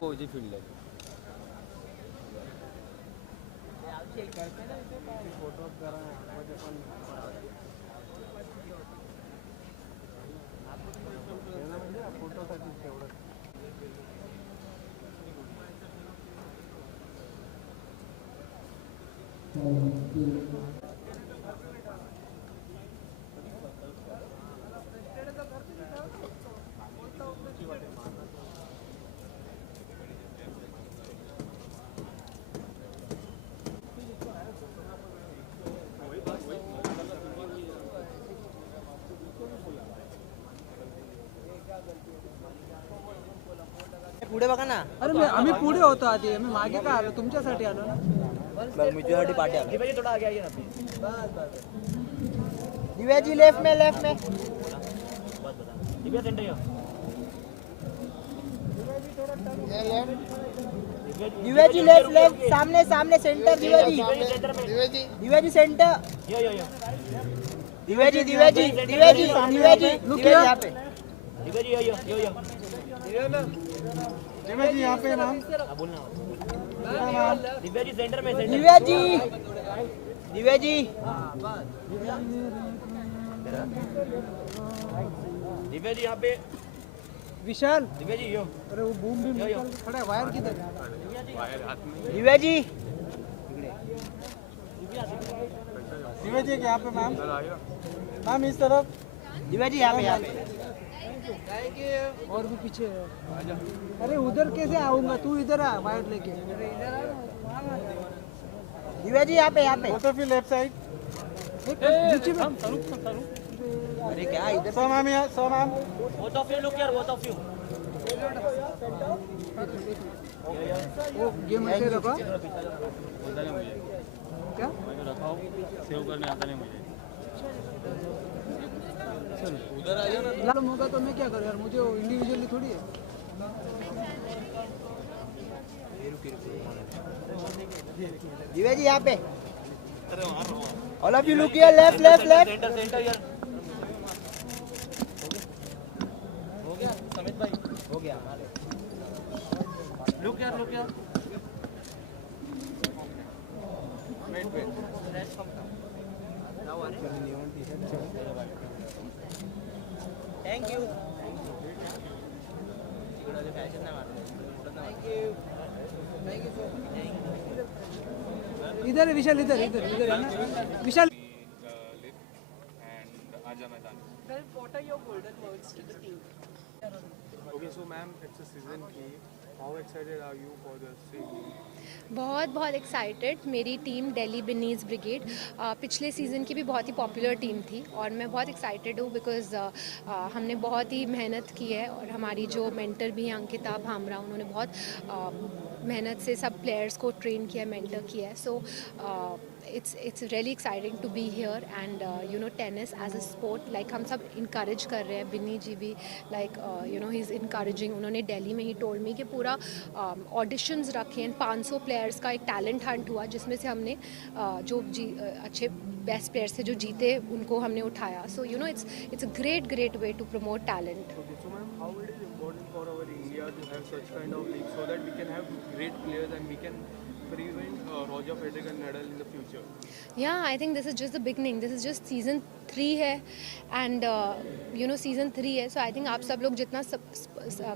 Kochi field photo करा फोटोसाठी तेवढं पुढे बघा ना. अरे आम्ही पुढे होतो आधी, आम्ही मागे का आलो, तुमच्यासाठी आलो ना. मी तुझ्यासाठी पाठी आलो. दिव्या जी थोड़ा आगे आइए ना प्लीज. दिव्या जी लेफ्ट में दिव्या सेंटर या. दिव्या जी लेफ्ट सामने सेंटर. दिव्या जी सेंटर. दिव्या जी यहाँ पे. दिव्या जी यहाँ पे नाम बोलना. दिव्या जी सेंटर में. दिव्या जी दिव्या जी यहाँ पे. विशाल. दिव्या जी यो. अरे वो बूम भी खड़ा है. वायर किधर? दिव्या जी यहाँ पे मैम. मैम इस तरफ. दिव्या जी यहाँ पे. और भी पीछे है. अरे उधर कैसे आऊंगा, तू इधर आ वायर लेके. दिव्या जी यहाँ पे. Both of you left side. अरे क्या इधर. सो मैम यहाँ. So ma'am. Both of you look here. Both of you. वो गेम ऐसे रखा क्या सेव करने आता नहीं मुझे. उधर आ जाना. लालम होगा तो मैं क्या करूँ यार, मुझे इंडिविजुअली थोड़ी है. दिव्या जी यहाँ पे. All of you look here. Left. Centre यार. हो गया समित भाई. हो गया. लुक यार. Thank you. इधर है विशाल. इधर है ना विशाल. What are your golden words to the team? Okay, so ma'am, it's a season 3. How excited are you for the season? बहुत एक्साइटेड. मेरी टीम दिल्ली बिनीज ब्रिगेड पिछले सीज़न की भी बहुत ही पॉपुलर टीम थी और मैं बहुत एक्साइटेड हूँ बिकॉज़ हमने बहुत ही मेहनत की है और हमारी जो मेंटर भी हैं अंकिता भामरा, उन्होंने बहुत मेहनत से सब प्लेयर्स को ट्रेन किया, मेंटर किया है. सो it's really exciting to be here and tennis as a sport, like हम सब encourage कर रहे हैं. बिन्नी जी भी like he's encouraging. उन्होंने दिल्ली में ही told me कि पूरा auditions रखे हैं. 500 players का एक talent hunt हुआ जिसमें से हमने जो अच्छे best players थे जो जीते उनको हमने उठाया. So it's a great way to promote talent. Okay, so ma'am, how it is important for our India to have such kind of league so that we can have great players and we can prevent Roger Federer and Nadal in the future? Yeah, I think this is just the beginning. This is just season 3 है and season 3 है. So I think आप सब लोग जितना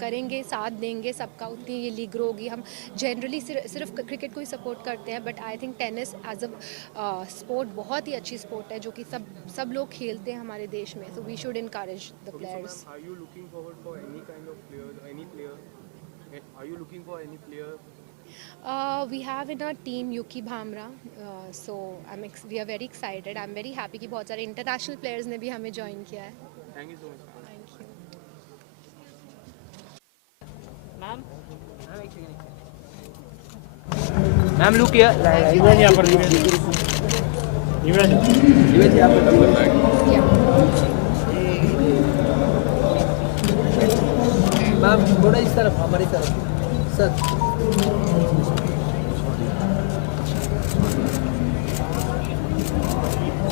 करेंगे, साथ देंगे सबका, उतनी ये लीग ग्रो होगी. हम जनरली सिर्फ क्रिकेट को ही सपोर्ट करते हैं but I think tennis as a sport बहुत ही अच्छी स्पोर्ट है जो कि सब लोग खेलते हैं हमारे देश में. So we should encourage the players. So, ma'am, are you looking forward for any kind of player, any player? Are you looking for any player? We have in our team Yuki Bhamra, so we are very excited. I'm very happy कि बहुत सारे international players ने भी हमें join किया है. Thank you so much. Thank you. Ma'am look here. यहाँ पर दिव्या जी यहाँ पर. मैम थोड़ा इस तरफ, हमारी तरफ sir.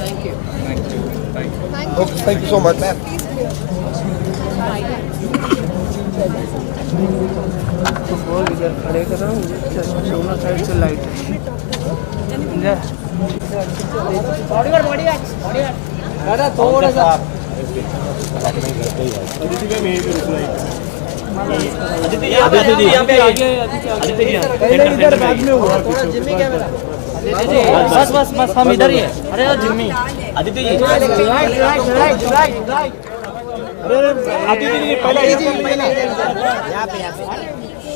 Thank you. Okay, thank you so much, ma'am. Please. इधर खड़े करो, दोनों साइड से लाइट दादा थोड़ा सा इधर बाद में हुआ जिम्मी कैमरा बस बस बस हम इधर ही है। अरे जिम्मी आदित्य जी आदित्य जी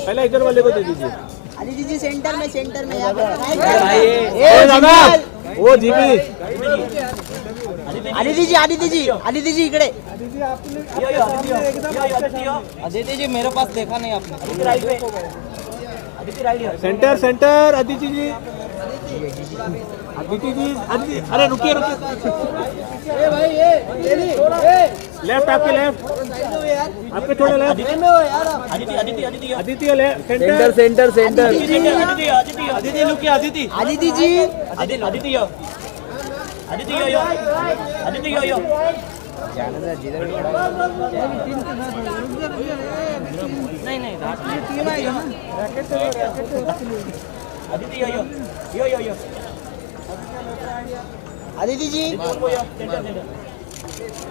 पहले इधर वाले को दे दीजिए। आदित्य जी सेंटर में यहाँ पे दादा वो जिम्मी आदित्य जी इकडे आदित्य जी मेरे पास देखा नहीं आपने। सेंटर सेंटर आदित्य जी अरे रुकिए लेफ्ट आपके लेफ्ट आपके थोड़ा लेफ्ट आदित्य सेंटर आदित्य लुकिए आदित्य जी नहीं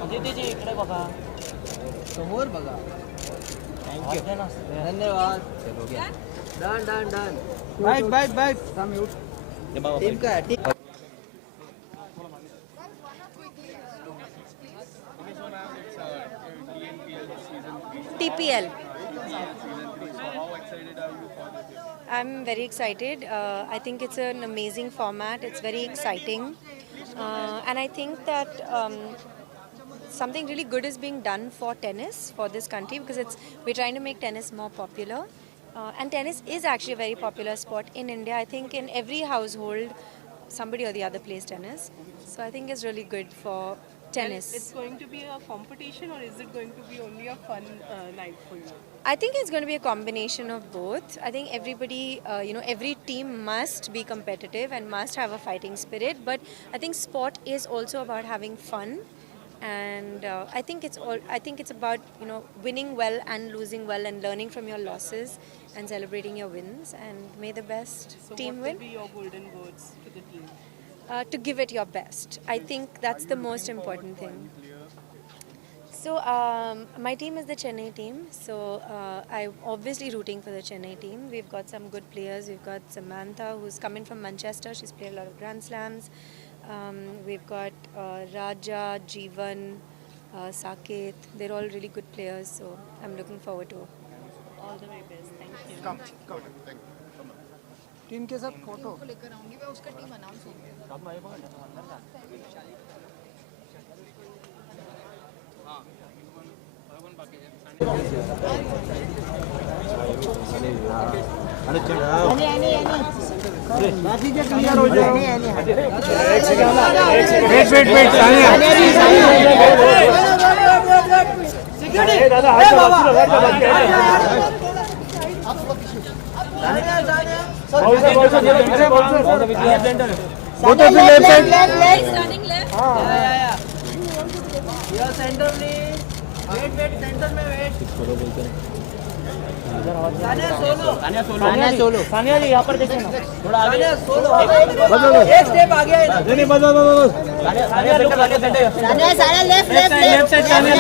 आदित्य जी इकडे बघा समोर बघा धन्यवाद डन बाईक टीम का team TPL. I'm very excited. I think it's an amazing format. It's very exciting. And I think that something really good is being done for tennis for this country because we're trying to make tennis more popular. And tennis is actually a very popular sport in India. I think in every household, somebody or the other plays tennis. So I think it's really good for tennis. It's going to be a competition, or is it going to be only a fun night for you? I think it's going to be a combination of both. I think everybody, every team must be competitive and must have a fighting spirit. But I think sport is also about having fun, and I think it's about winning well and losing well and learning from your losses and celebrating your wins. And may the best team what win. will be your golden words to the team? To give it your best. I think that's the most important thing. So my team is the Chennai team. So I'm obviously rooting for the Chennai team. We've got some good players. We've got Samantha, who's coming from Manchester. She's played a lot of Grand Slams. We've got Raja, Jeevan, Saket. They're all really good players. So I'm looking forward to All the very best. Thank you. Team के साथ photo Sania जी यहाँ पर देखिए ना थोड़ा आगे एक step आगे नहीं बस Sania left side Sania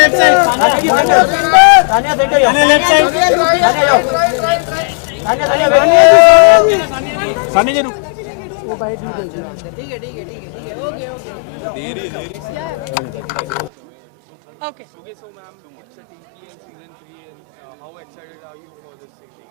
left Sania ji वो बाइट ठीक है okay Okay. Okay, so ma'am, it's a TPL season 3 and how excited are you for this season?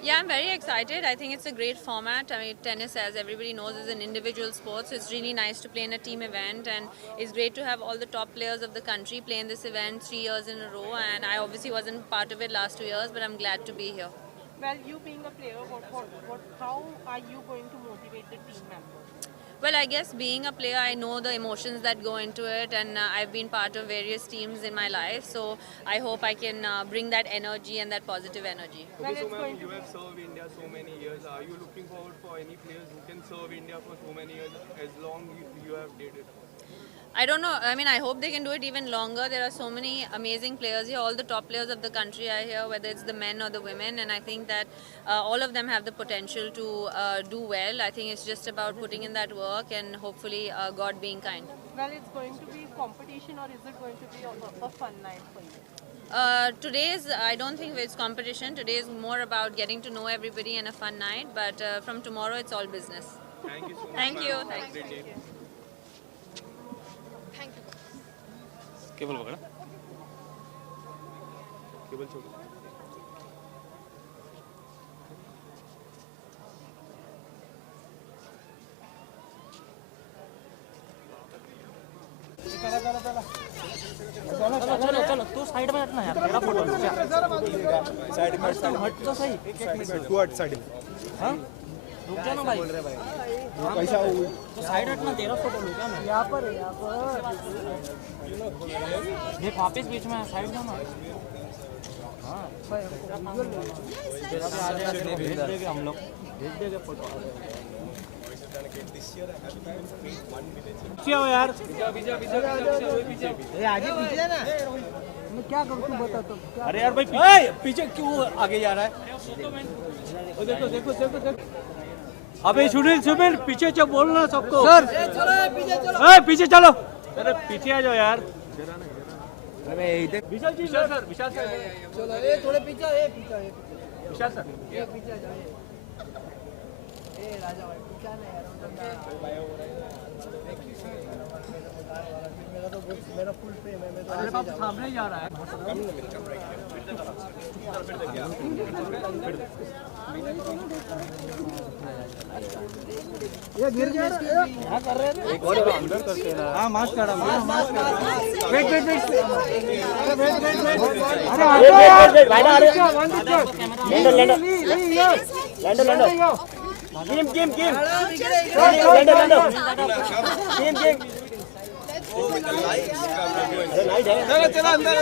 Yeah, I'm very excited. I think it's a great format. I mean, tennis, as everybody knows, is an individual sport, so it's really nice to play in a team event, and it's great to have all the top players of the country play in this event 3 years in a row, and I obviously wasn't part of it last 2 years, but I'm glad to be here. Well, you being a player, how are you going to motivate the team members? Well, I guess being a player, I know the emotions that go into it, and I've been part of various teams in my life, so I hope I can bring that energy and that positive energy. Okay, so ma'am, you have served India so many years. Are you looking forward for any players who can serve India for so many years as long you have did it? I don't know. I mean, I hope they can do it even longer. There are so many amazing players here. All the top players of the country are here, whether it's the men or the women. And I think that all of them have the potential to do well. I think it's just about putting in that work and hopefully God being kind. Well, it's going to be competition, or is it going to be a fun night for you? I don't think it's competition. Today is more about getting to know everybody and a fun night. But from tomorrow, it's all business. Thank you so much. Thank you. ma'am. Thank Great day. Cable पकड़ा cable छोड़ो. चलो चलो तू side में हटना यार, तेरा photo side में हट तो सही। तू हट साइड में. हाँ रुक जा ना भाई, कैसा हो? तो साइड हटना, तेरा फोटो लूँ क्या मैं? यहाँ पर देख वापिस बीच में साइड जाना। हाँ तेरा भी आ जाएगा, तेरे को भेज देंगे हम लोग, भेज देंगे फोटो। पीछे हो यार ए, आगे पीछे जा ना। मैं क्या करूँ तू बता तो क्या? अरे यार भाई पीछे क्यों आगे जा रहा है देखो देखो देखो देखो अबे सुनील पीछे चल बोलना सबको सर पीछे चलो अरे पीछे आ जाओ यार विशाल जी सर विशाल सर चलो ए थोड़े पीछे विशाल सर पीछे जा ए राजा भाई पीछे ना यार मेरा तो मेरा फुल प्रेम है। मैं तो अरे बाप सामने ही जा रहा है ये गिर गया क्या कर रहे हैं? अंदर करते ना हाँ मास्क काढ़ा मास्क वेट अरे भाई ना अरे लैंडो चला अंदर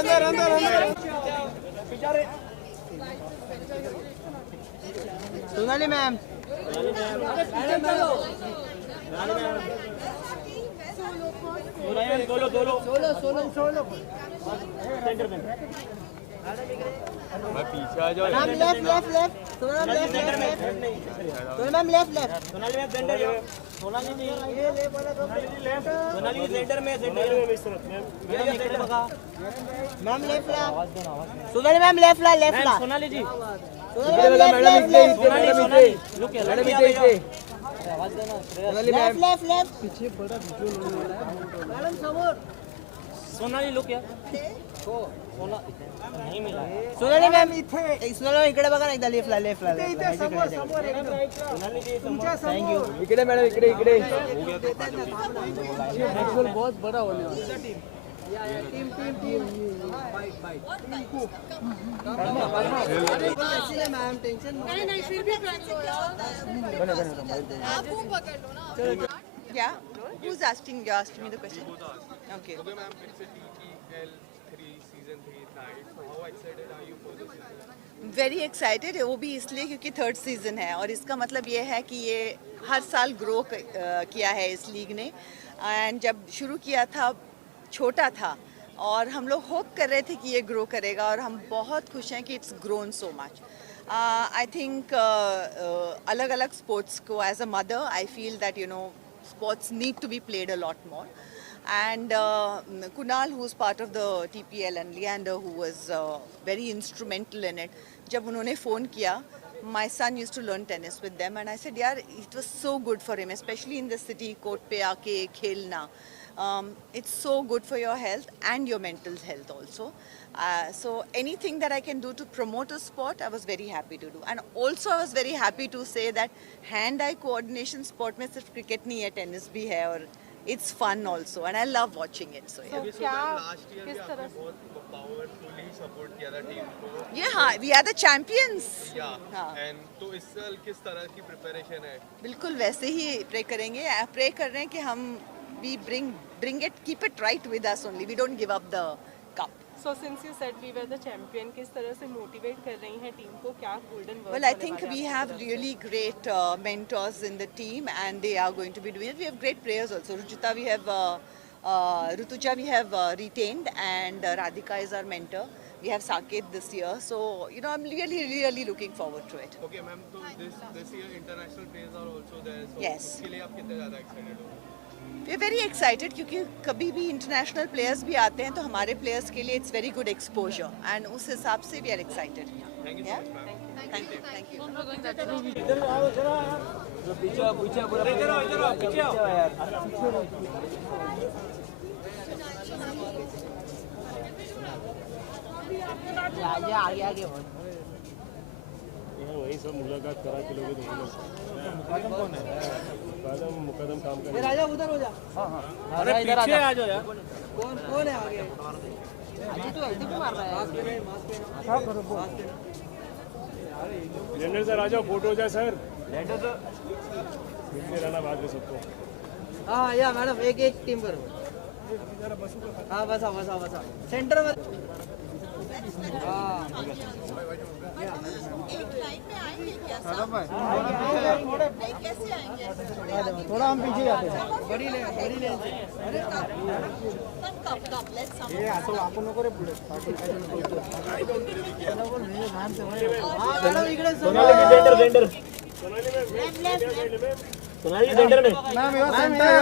सोनाली मैम सोलो मैं पीछे आ जाओ. Ma'am left Sonali ma'am left Sonali ma'am centre जाओ, सोनाली जी सोनाली सेंटर में ये निकले बघा। Ma'am left Sonali ma'am left Sonali ji Sonali ma'am look यार, आवाज देना लेफ्ट पीछे बड़ा वीडियो मैडम समोर सोनाली लुक यार सोना नहीं मिला सोनाली मॅम इथे सोनाली मॅम इकडे बघा ना एकदा लेफ्टला थँक्यू इकडे मॅडम इकडे बहुत बड़ा होने वाला टीम मैम टेंशन नहीं फिर भी Yeah. Who's asking? You asked me the question. Okay. Okay, ma'am. It's a TPL 3 season 3 night. So how excited are you for this season? Very excited. वो भी इसलिए क्योंकि थर्ड सीजन है और इसका मतलब ये है कि ये हर साल ग्रो किया है इस लीग ने। एंड जब शुरू किया था छोटा था और हम लोग होप कर रहे थे कि ये ग्रो करेगा और हम बहुत खुश हैं कि it's grown so much. I think अलग अलग स्पोर्ट्स को as a mother I feel that sports need to be played a lot more, and Kunal, who's part of the TPL, and Leander, who was very instrumental in it. जब उन्होंने phone किया, my son used to learn tennis with them, and I said, यार, it was so good for him, especially in the city, court पे आके खेलना. It's so good for your health and your mental health also. So anything that I can do to promote a sport, I was very happy to do. And also I was very happy to say that hand-eye coordination sport में सिर्फ cricket नहीं है, tennis भी है और it's fun also. And I love watching it. So yeah. क्या Last year किस भी तरह आपने बहुत powerfully support किया था टीम को. Yeah, we are the champions. Yeah. हाँ. And तो इस साल किस तरह की preparation है? बिल्कुल वैसे ही प्रे करेंगे. प्रे कर रहे हैं कि हम we bring it, keep it right with us only. We don't give up the cup. So since you said we were the champion, किस तरह से motivate कर रही हैं टीम को, क्या golden words Well, I think we have really great mentors in the team and they are going to be doing it. We have great players also. Ruchita, we have Rutuja we have retained, and Radhika is our mentor. We have Saket this year, so you know I'm really looking forward to it. Okay, ma'am. So this year international players are also there. So Yes. उसके लिए आप कितने ज़्यादा excited हो? We are very excited क्योंकि कभी भी international players भी आते हैं तो हमारे प्लेयर्स के लिए it's very good exposure and उस हिसाब से we are excited. Thank you so much, ma'am. Thank you. इधर आओ पीछे आओ आगे आगे आगे वही सब मुलाकात करा के लोग मुकदम कौन है? मुकदम काम कर राजा उधर हो जा. अरे पीछे आ जाओ यार कौन है आगे? अजी तो ऐसे क्यों मार रहा है? जनरल सर आ जाओ, फोटो हो जाए सर. मिलते रहना बाद में सबको. हाँ या मैडम एक एक टीम करो. हाँ बसा सेंटर में. हाँ एक लाइन में आएंगे क्या सब? नहीं कैसे आएंगे? थोड़ा हम पीछे जाते हैं. बड़ी ले अरे कब लेट्स सम. ये असं आपण नको रे पुढे. मॅडम इकडे सोनाली सेंटर में. मैम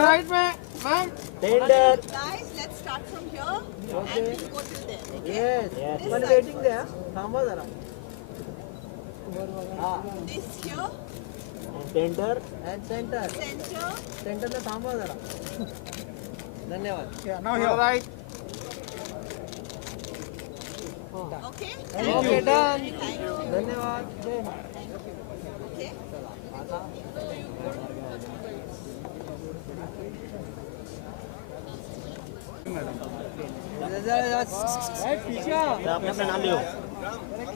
राइट में ma'am centre. Guys, let's start from here and we'll go till there. Yes पण वेटिंग दे. थांबा जरा. हाँ This here, centre and centre center. सेंटरला थांबा जरा. धन्यवाद. Right. Okay. Okay done. Thank you. धन्यवाद. Okay. पीछे अपने अपना नाम लियो.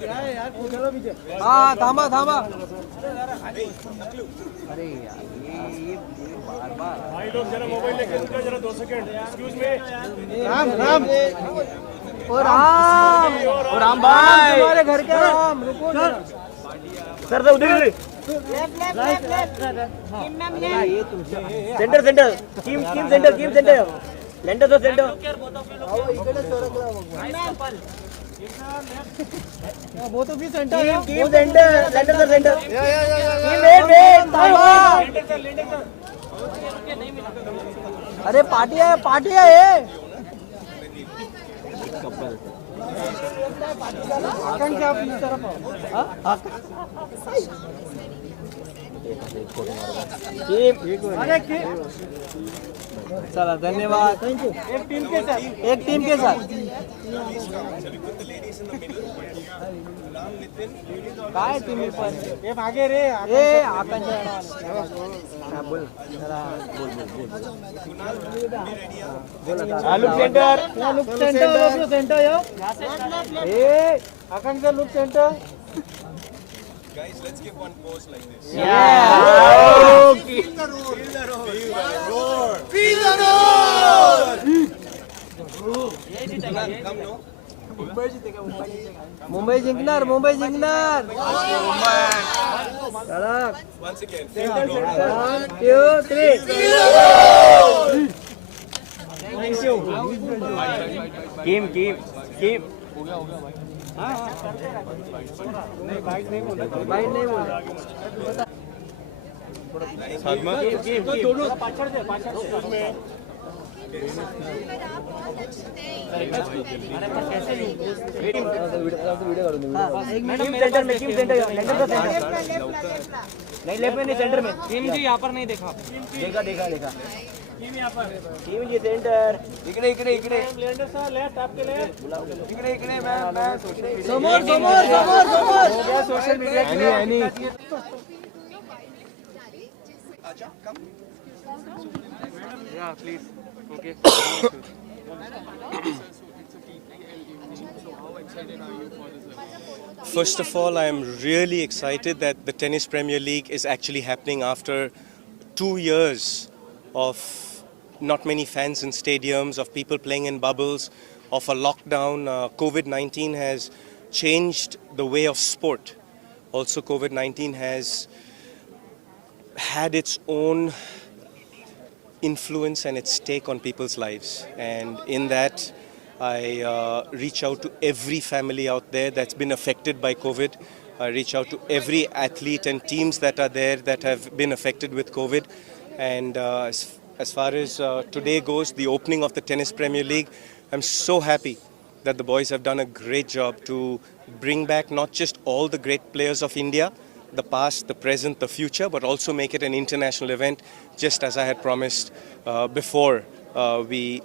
क्या है यार? चलो पीछे. हाँ थांबा. अरे यार ये बार भाई लोग जरा मोबाइल लेके रुको जरा 2 सेकंड. Excuse me. राम और राम भाई हमारे घर के राम. रुको सर उधर लेफ्ट सेंटर टीम सेंटर लेंटर दो सेंटर. इकडे सरकला बघ. वो तो भी सेंटर टीम सेंटर लेंटर दो सेंटर. अरे पार्टी है ये. आकांक्षा अपनी तरफ चला धन्यवाद. Thank you. एक टीम के साथ काय तुम्ही पण हे मागे रे. ए आकांक्षा बोल look centre yo. A Akanksha look centre. Guys, let's give one pose like this. Yeah. Feel the roar. Come no. Mumbai जिंकणार. Once again. 1 2 3. Thank you. Game. Bite नहीं बोला. दोनों पाछड़ से नहीं लेफ्ट में नहीं सेंटर में. टीम जी यहाँ पर नहीं देखा. देखा. टीम यहाँ पर टीम जी सेंटर. इकडे लेंडर सर लेफ्ट आपके लेफ्ट. इकडे मैं समोर. हो गया सोशल मीडिया की. आजा कम. Yeah, please. Okay. First of all, I am really excited that the Tennis Premier League is actually happening after 2 years of not many fans in stadiums, of people playing in bubbles, of a lockdown. COVID-19 has changed the way of sport. Also, COVID-19 has had its own influence and its take on people's lives. And in that, I reach out to every family out there that's been affected by COVID. I reach out to every athlete and teams that are there that have been affected with COVID. And as far as today goes, the opening of the Tennis Premier League, I'm so happy that the boys have done a great job to bring back not just all the great players of India, the past, the present, the future, but also make it an international event, just as I had promised before we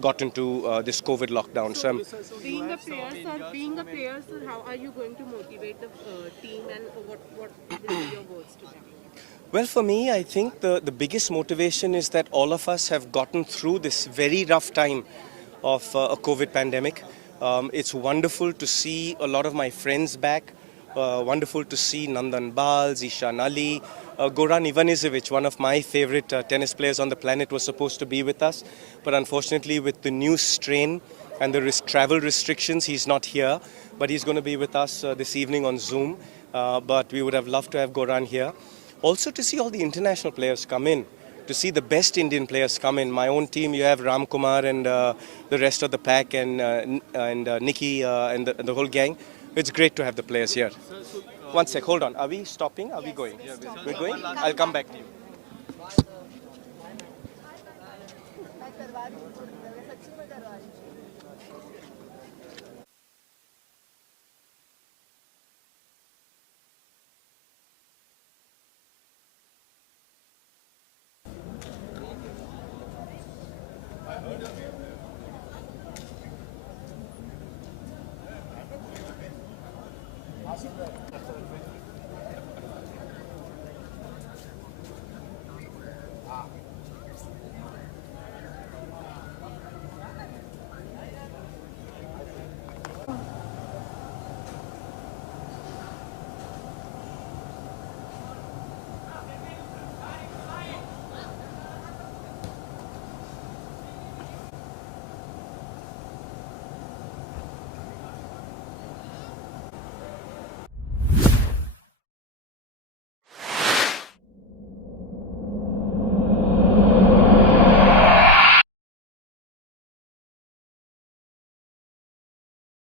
got into this COVID lockdown. So being a player, sir, how are you going to motivate the team, and what will be your words to them? well, for me, I think the biggest motivation is that all of us have gotten through this very rough time of a COVID pandemic. It's wonderful to see a lot of my friends back. Wonderful to see Nandan Bal, Zishan Ali, Goran Ivanisevic, one of my favorite tennis players on the planet, was supposed to be with us. But unfortunately, with the new strain and the travel restrictions, he's not here. But he's going to be with us this evening on Zoom. But we would have loved to have Goran here. Also to see all the international players come in, to see the best Indian players come in. My own team, you have Ram Kumar and the rest of the pack and Nikki and the whole gang. It's great to have the players here. One sec, hold on. Are we stopping? Are we going? We're going? I'll come back to you.